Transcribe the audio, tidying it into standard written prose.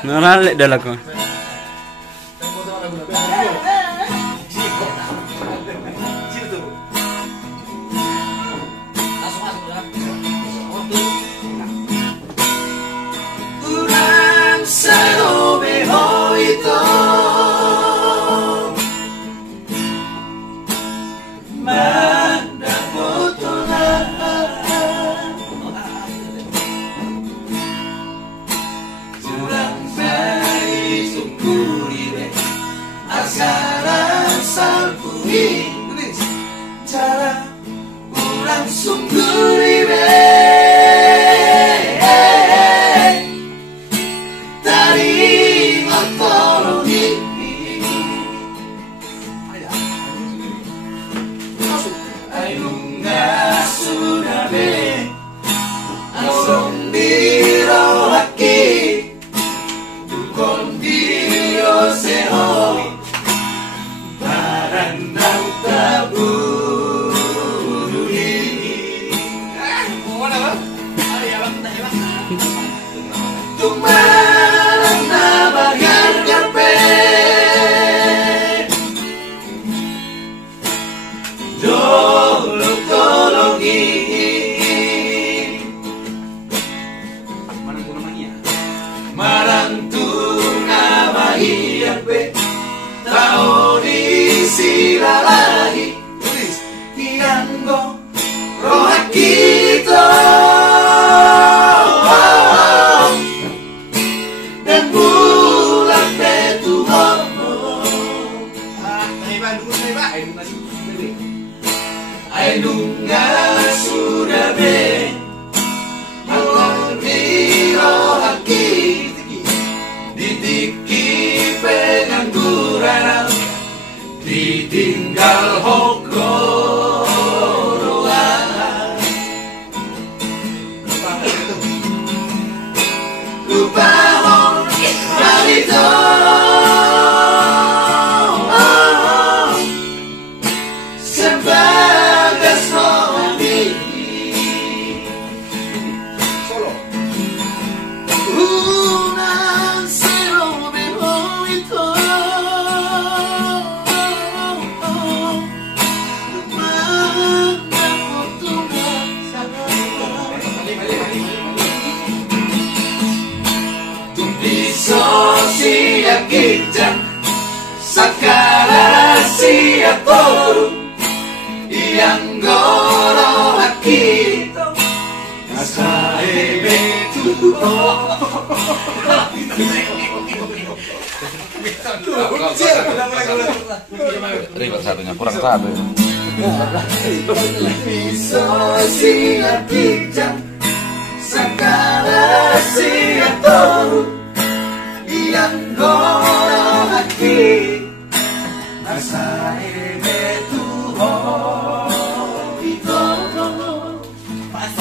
Ngalalik dah lagu. Urang sanobe hoito manda potona urang sai sungkuribe asaran salpui cara urang sungkuribe Silalahi Tianggo Rohakito Dan bulan betuhono Ainunga sudah be Angoni rohaki Ditiki pengangguran ditinggal hokoroan lupa hon marito sebagas rohani solo unan sero behoito Sosia kijang sakala sia toru yang goro hakito asae betu Ribet satunya, kurang satu. Sosia kijang sakala sia toru yang goro hati asae betu ho ito pas